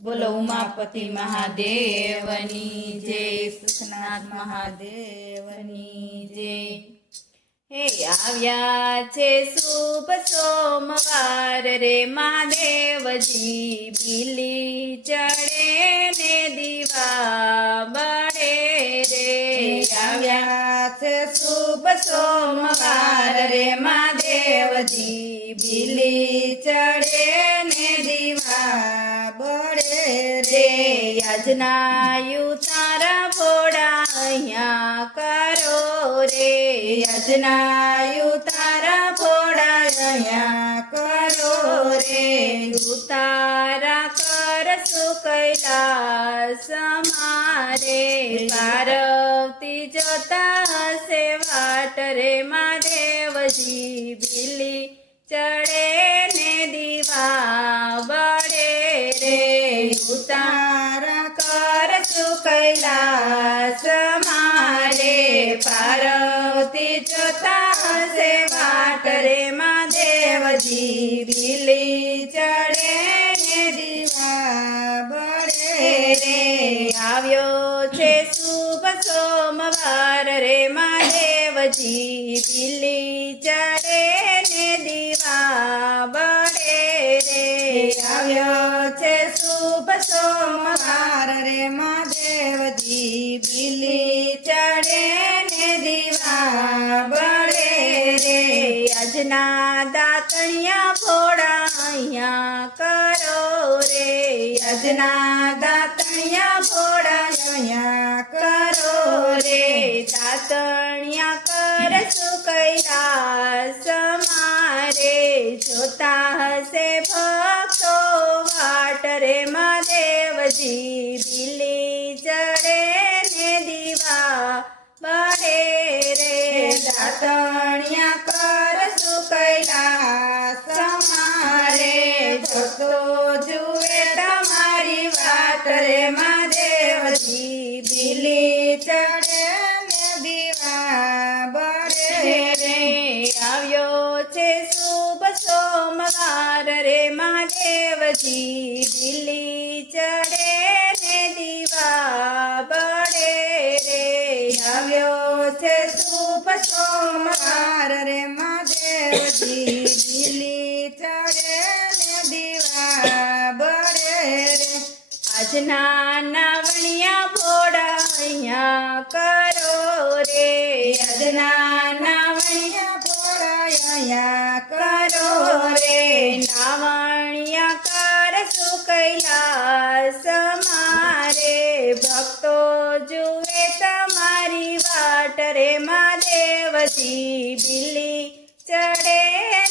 બોલો ઉમાપતિ મહાદેવની જય, સુખનાથ મહાદેવની જય। હે આવ્યા છે શુભ સોમવાર રે મહાદેવજી, બીલી ચડે ને દીવા બળે રે। આવ્યા છે શુભ સોમવાર રે મહાદેવજી, બીલી ચડે ને દીવા બળે રે। યજ્ઞ તારા ભોળા અહીંયા કરો રે, યજ્ઞ તારા ભોળા અહીંયા કરો રે। ઉતારા કરશું કૈલાસ મારે, પાર્વતી જોતા હશે વાટ રે મહાદેવજી, બીલી ચડે ને દીવા બળે રે। ઉતારા કરશું કૈલાસ મારે, પાર્વતી જોતા હશે વાટ રે મહાદેવજી, બીલી ચડે ને દીવા બળે રે। આવ્યો છે શુભ સોમવાર રે મહાદેવજી, બીલી ચડે ને દીવા બળે રે। આવ્યો છે શુભ સોમવાર રે મહાદેવજી, બીલી ચડે ને દીવા બળે રે। યજ્ઞ દાતણિયા ભોળા અહીંયા કરો રે, યજ્ઞ દાતણિયા ભોળા અહીંયા કરો રે। દાતણિયા કરશું કૈલાસ મારે, જોતા હશે ભક્તો વાટ રે મહાદેવજી, બીલી ચડે ને દીવા બળે રે। દાતણિયા કરશું કૈલાસ મારે, ભક્તો જુએ તમારી વાટ રે મહાદેવજી, બીલી ચડે ને દીવા બળે રે। આવ્યો છે શુભ સોમવાર રે મહાદેવજી, બીલી ચડે ને દીવા બળે રે। આવ્યો છે શુભ સોમવાર રે મહાદેવજી, બીલી ચડે ને દીવા બળે રે। આજના નાવણિયા ભોળા અહીંયા કરો રે, આજના નાવણિયા ભોળા અહીંયા કરો રે। નાવણિયા કરશું કૈલાસ મારે, ભક્તો જુએ તમારી વાટ રે મહાદેવજી, બીલી ચડે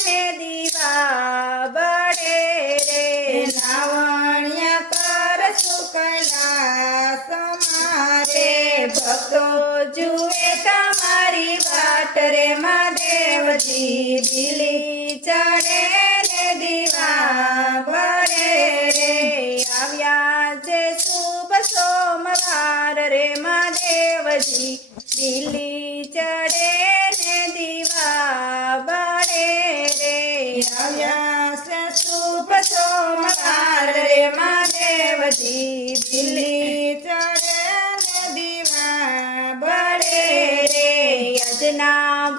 ને દીવા બળે રે। નાવણિયા કરશું કૈલાસ મારે, ભક્તો જુએ તમારી વાટ રે મહાદેવજી, બીલી ચડે ને દીવા બળે રે। આવ્યા છે શુભ સોમવાર રે મહાદેવજી, બીલી ચડે ને દીવા બળે રે। આવ્યા છે શુભ સોમવાર રે મહાદેવજી, બીલી ચડે ને દીવા બળે રે। યજ્ઞ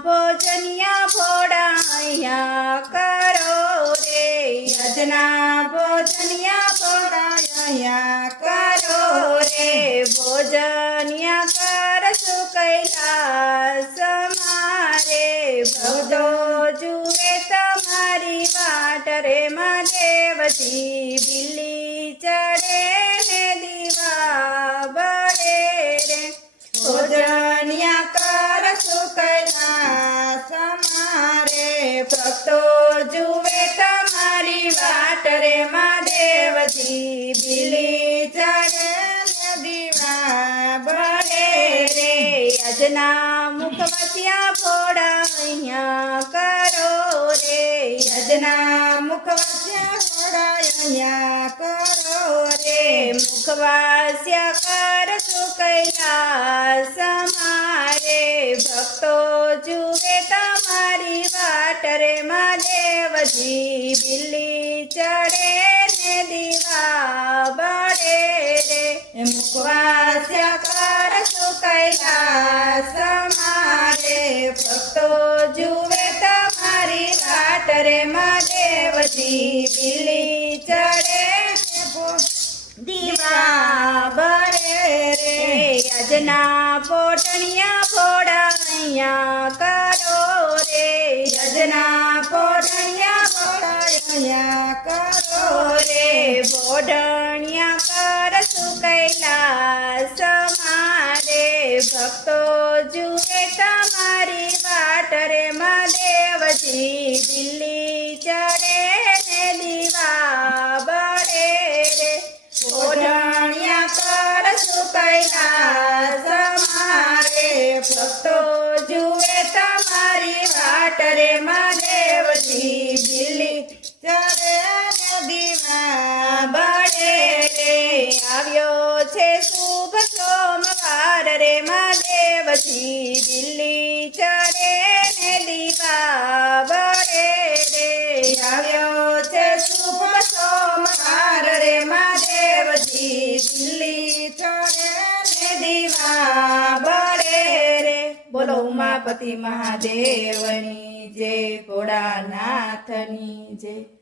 ભોજનિયા ભોળા અહીંયા કરો રે, યજ્ઞ ભોજનિયા ભોળા અહીંયા કરો રે। ભોજનિયા કરશું કૈલાસ મારે, ભક્તો જુએ તમારી વાટ રે મહાદેવજી, બીલી ચડે ને દીવા બળે રે। ભોજનિયા કરશું કૈલાસ મારે, ભક્તો જુએ તમારી વાટ રે મહાદેવજી, બીલી ચડે ને દીવા બળે રે। યજ્ઞ મુખવત્યા ભોળા અહીંયા કરો રે, યજ્ઞ મુખવત્યા ભોળા અહીંયા કરો રે। મુખવાસ્યા કરશું કૈલાસ મારે, ભક્તો જુએ તમારી વાટ રે મહાદેવજી, બીલી ચડે ને દીવા બળે મુખવાસ્ય કરશું કૈલાસ મારે ભક્તો જુએ તમારી વાટ રે મહાદેવજી બિલ્લી ચડે દીવા બળે રે યજના પોટણિયા પોડાણિયા કરો રે યજના પોટણિયા પોડાણિયા કરો રે પોડણિયા કરશું કૈલાસ મારે ભક્તો જુએ તમારી વાટ રે મહાદેવજી દિલ્હી ચડે ને દીવા બળે રે પોઢણિયા કરશું કૈલાસ મારે ભક્તો જુએ તમારી વાટ રે મહાદેવજી દિલ્હી ચડે ને દીવા બળે રે આવ્યો છે શુભ સોમવાર રે મહાદેવજી દિલ્હી ચડે ને દીવા બળે રે આવ્યો છે શુભ સોમવાર રે મહાદેવજી દિલ્હી ચડે ને દીવા બળે રે બોલો ઉમાપતિ મહાદેવની જય ભોળાનાથની જય